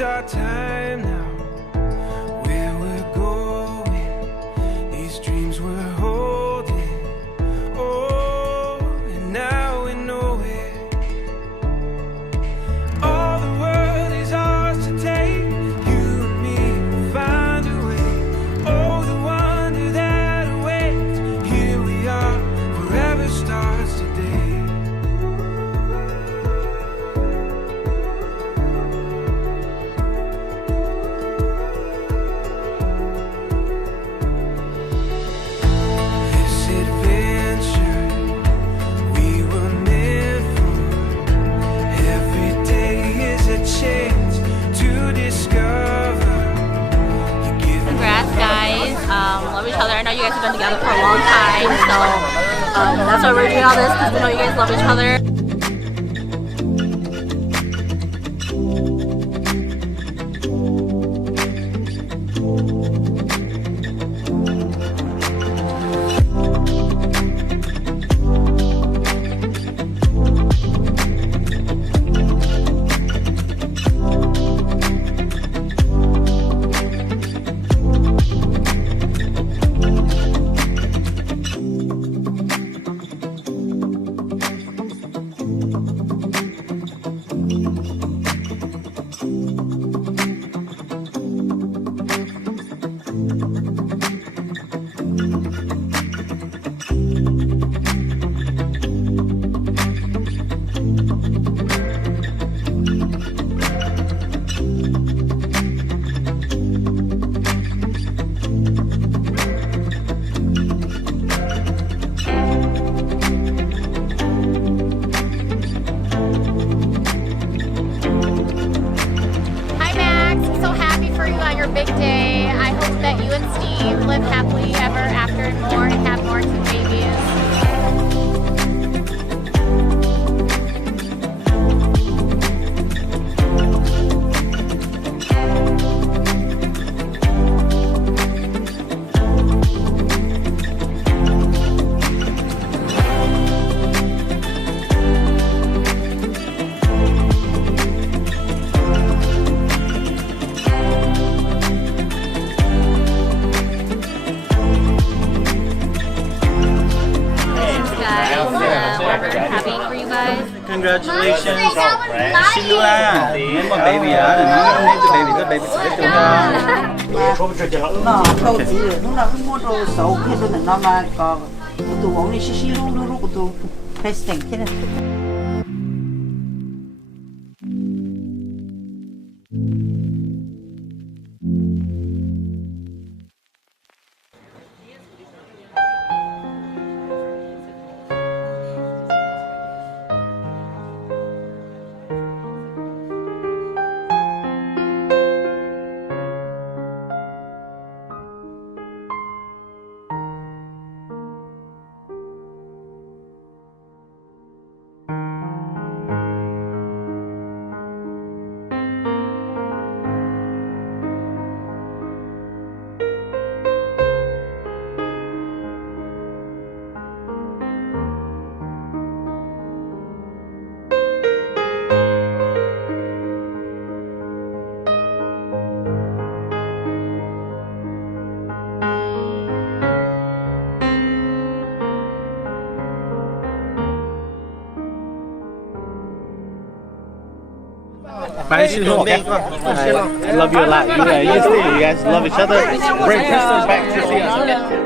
is our time now. Where we're going, these dreams we're holding. Oh, and now we know it. All the world is ours to take. You and me will find a way. Oh, the wonder that awaits. Here we are, forever starts today. Congrats, guys. Love each other. I know you guys have been together for a long time, so that's why we're doing all this, because we know you guys love each other. Big day. I hope that you and Steve live happily ever after and more and have more cute babies. Happy for you guys. Congratulations. Sheila, name my baby name the baby. The baby nó câu chỉ lúc nào cũng mua đồ xấu khi tôi nó mà có tụ uống đi xí lúc của tụ phải sành thế này. I love you a lot. You guys love each other. Bring Kristen back to see us.